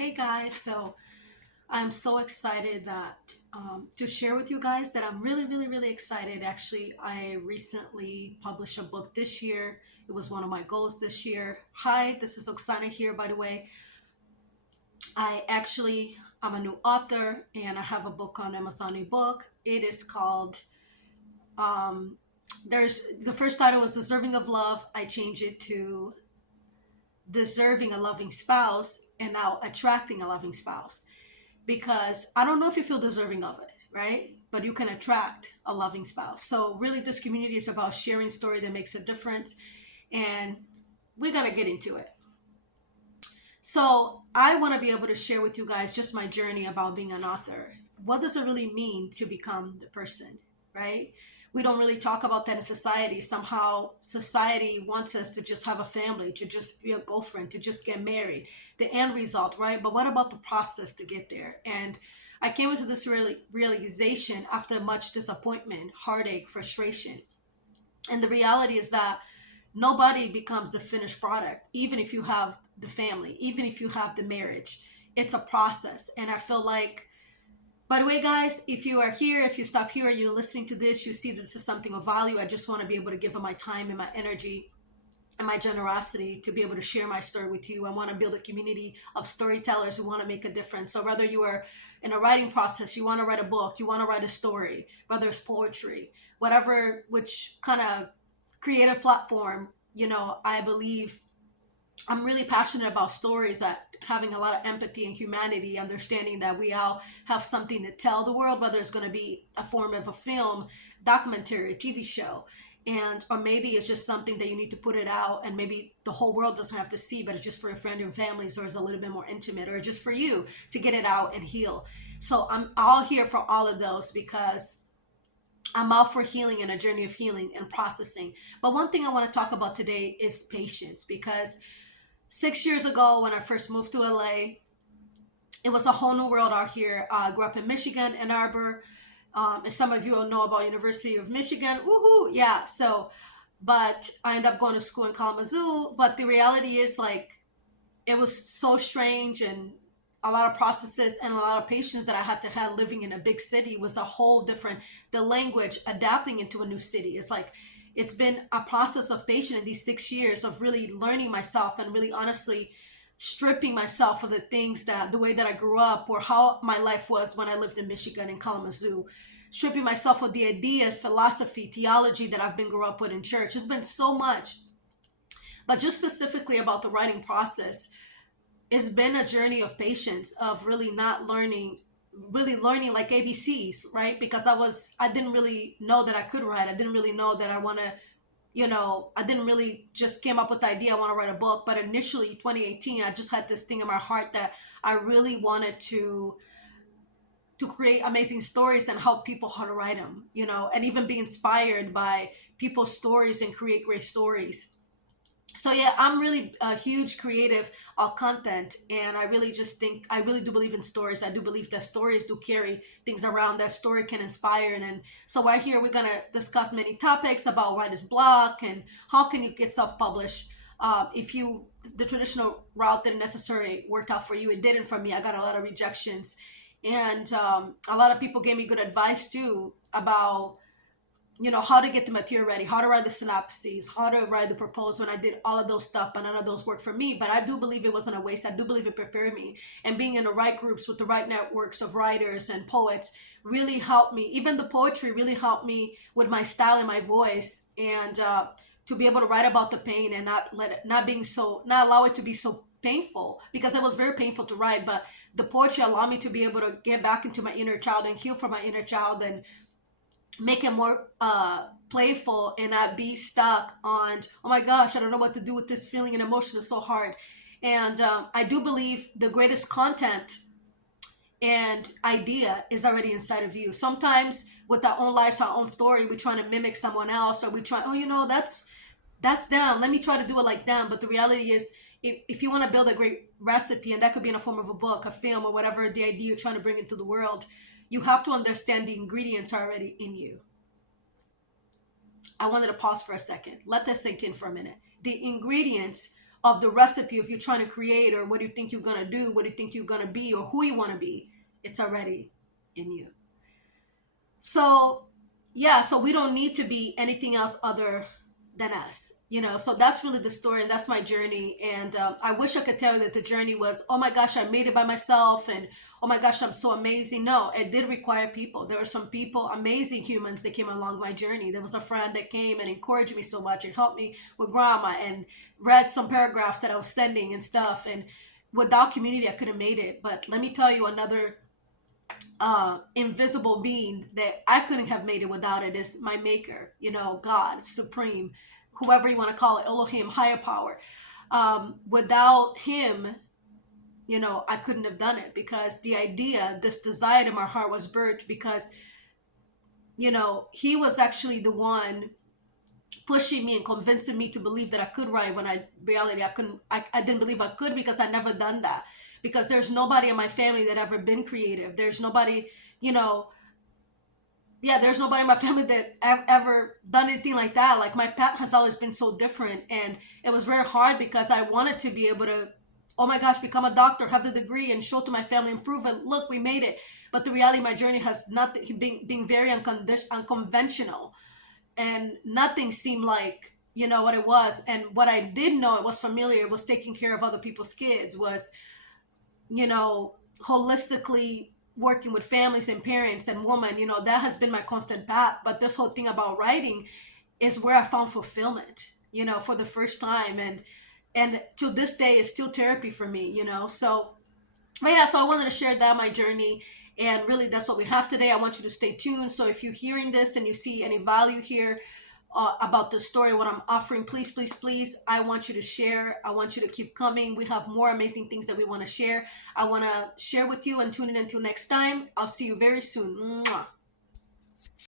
Hey guys, so I'm so excited that to share with you guys that I'm really, really, really excited. Actually, I recently published a book this year. It was one of my goals this year. Hi, this is Oksana here, by the way. I'm a new author and I have a book on Amazon ebook. It is called, um, there's the first title was Deserving of Love. I changed it to Deserving a Loving Spouse and now Attracting a Loving Spouse, because I don't know if you feel deserving of it, right? But you can attract a loving spouse. So really this community is about sharing story that makes a difference, and we're going to get into it. So I want to be able to share with you guys just my journey about being an author. What does it really mean to become the person, right? We don't really talk about that in society. Somehow society wants us to just have a family, to just be a girlfriend, to just get married, the end result, right? But what about the process to get there? And I came into this realization after much disappointment, heartache, frustration. And the reality is that nobody becomes the finished product, even if you have the family, even if you have the marriage. It's a process. And I feel like, by the way, guys, if you are here, if you stop here, you're listening to this, you see that this is something of value. I just want to be able to give of my time and my energy and my generosity to be able to share my story with you. I want to build a community of storytellers who want to make a difference. So whether you are in a writing process, you want to write a book, you want to write a story, whether it's poetry, whatever, which kind of creative platform, I believe I'm really passionate about stories, that having a lot of empathy and humanity, understanding that we all have something to tell the world, whether it's going to be a form of a film, documentary, a TV show, and or maybe it's just something that you need to put it out, and maybe the whole world doesn't have to see, but it's just for your friend and families, or it's a little bit more intimate, or just for you to get it out and heal. So I'm all here for all of those because I'm out for healing and a journey of healing and processing. But one thing I want to talk about today is patience, because 6 years ago, when I first moved to LA, it was a whole new world out here. I grew up in Michigan, Ann Arbor, and some of you will know about University of Michigan. Woohoo! Yeah. So, but I ended up going to school in Kalamazoo. But the reality is, like, it was so strange, and a lot of processes and a lot of patience that I had to have living in a big city was a whole different. The language adapting into a new city. It's like it's been a process of patience in these 6 years of really learning myself and really honestly stripping myself of the things, that the way that I grew up or how my life was when I lived in Michigan in Kalamazoo, stripping myself of the ideas, philosophy, theology that I've been grew up with in church. It's been so much. But just specifically about the writing process, it's been a journey of patience, of really not learning, really learning like ABCs, right? Because I didn't really know that I could write. I didn't really know that I want to, I didn't really just came up with the idea I want to write a book. But initially 2018, I just had this thing in my heart that I really wanted to create amazing stories and help people how to write them, and even be inspired by people's stories and create great stories. So yeah, I'm really a huge creative content, and I really just think I really do believe in stories. I do believe that stories do carry things around, that story can inspire. And so right here we're gonna discuss many topics about writer's block and how can you get self-published. If you The traditional route didn't necessarily work out for you, it didn't for me. I got a lot of rejections, and a lot of people gave me good advice too about how to get the material ready, how to write the synopses, how to write the proposal. And I did all of those stuff, but none of those worked for me. But I do believe it wasn't a waste. I do believe it prepared me. And being in the right groups with the right networks of writers and poets really helped me. Even the poetry really helped me with my style and my voice. And to be able to write about the pain and not let it, not allow it to be so painful, because it was very painful to write. But the poetry allowed me to be able to get back into my inner child and heal from my inner child, and make it more playful, and not be stuck on, oh my gosh, I don't know what to do with this feeling and emotion is so hard. And I do believe the greatest content and idea is already inside of you. Sometimes with our own lives, our own story, we're trying to mimic someone else, or we try, oh, that's them, let me try to do it like them. But the reality is, if you want to build a great recipe, and that could be in the form of a book, a film, or whatever the idea you're trying to bring into the world, you have to understand the ingredients are already in you. I wanted to pause for a second. Let that sink in for a minute. The ingredients of the recipe of you trying to create, or what do you think you're going to do, what do you think you're going to be, or who you want to be. It's already in you. So yeah, so we don't need to be anything else other than us, you know. So that's really the story, and that's my journey. And I wish I could tell you that the journey was, oh my gosh, I made it by myself, and oh my gosh, I'm so amazing. No, it did require people. There were some people, amazing humans, that came along my journey. There was a friend that came and encouraged me so much and helped me with grammar and read some paragraphs that I was sending and stuff. And without community, I could have made it. But let me tell you, another invisible being that I couldn't have made it without it is my maker, you know, God, supreme, whoever you want to call it, Elohim, higher power. Without him, you know, I couldn't have done it, because the idea, this desire in my heart was birthed because, you know, he was actually the one pushing me and convincing me to believe that I could write, when I reality I couldn't. I didn't believe I could, because I never done that, because there's nobody in my family that ever been creative. There's nobody, you know, yeah, there's nobody in my family that ever done anything like that. Like, my path has always been so different, and it was very hard because I wanted to be able to, oh my gosh, become a doctor, have the degree, and show to my family and prove it. Look, we made it. But the reality, my journey has not been very unconventional, and nothing seemed like, you know, what it was. And what I did know, it was familiar, was taking care of other people's kids, was, you know, holistically working with families and parents and women. You know, that has been my constant path. But this whole thing about writing is where I found fulfillment, you know, for the first time. And to this day is still therapy for me, you know. So, but yeah, so I wanted to share that, my journey. And really, that's what we have today. I want you to stay tuned. So if you're hearing this and you see any value here, about the story, what I'm offering, please, please, please, I want you to share. I want you to keep coming. We have more amazing things that we want to share. I want to share with you, and tune in until next time. I'll see you very soon. Mwah.